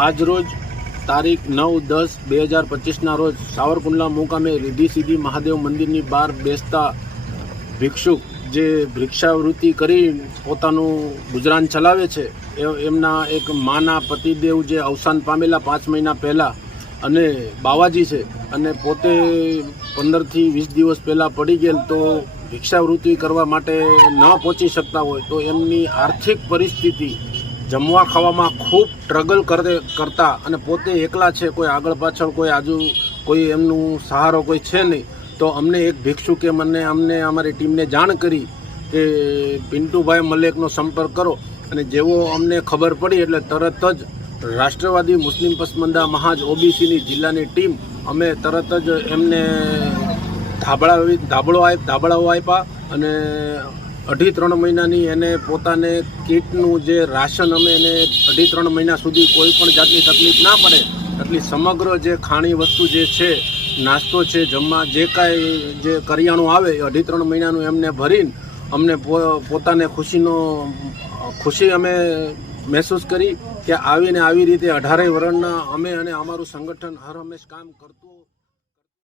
આજરોજ તારીખ નવ દસ બે હજાર પચીસના રોજ સાવરકુંડલા મુકામે રીધી સીધી મહાદેવ મંદિરની બહાર બેસતા ભિક્ષુક જે ભિક્ષાવૃત્તિ કરી પોતાનું ગુજરાન ચલાવે છે, એ એમના એક માના પતિદેવ જે અવસાન પામેલા પાંચ મહિના પહેલાં અને બાવાજી છે અને પોતે પંદરથી વીસ દિવસ પહેલાં પડી ગયેલ તો ભિક્ષાવૃત્તિ કરવા માટે ન પહોંચી શકતા હોય તો એમની આર્થિક પરિસ્થિતિ જમવા ખાવામાં ખૂબ સ્ટ્રગલ કરે કરતા અને પોતે એકલા છે, કોઈ આગળ પાછળ, કોઈ આજુ, કોઈ એમનું સહારો કોઈ છે નહીં, તો અમને એક ભિક્ષુકે મને, અમને અમારી ટીમને જાણ કરી કે પિન્ટુભાઈ મલેકનો સંપર્ક કરો. અને જેવો અમને ખબર પડી એટલે તરત જ રાષ્ટ્રવાદી મુસ્લિમ પસમંદા મહાજ ઓબીસીની જિલ્લાની ટીમ અમે તરત જ એમને ધાબળા, ધાબળો ધાબળાઓ આપ્યા અને અઢી ત્રણ મહિનાની એને પોતાને કીટનું જે રાશન અમે એને અઢી ત્રણ મહિના સુધી કોઈ પણ જાતની તકલીફ ના પડે, એટલી સમગ્ર જે ખાણી વસ્તુ જે છે, નાસ્તો છે, જમવા, જે કાંઈ જે કરિયાણું આવે, એ અઢી ત્રણ મહિનાનું એમને ભરીને અમને પોતાને ખુશીનો, ખુશી અમે મહેસૂસ કરી કે આવીને આવી રીતે અઢારેય વરણના અમે અને અમારું સંગઠન હર હંમેશ કામ કરતું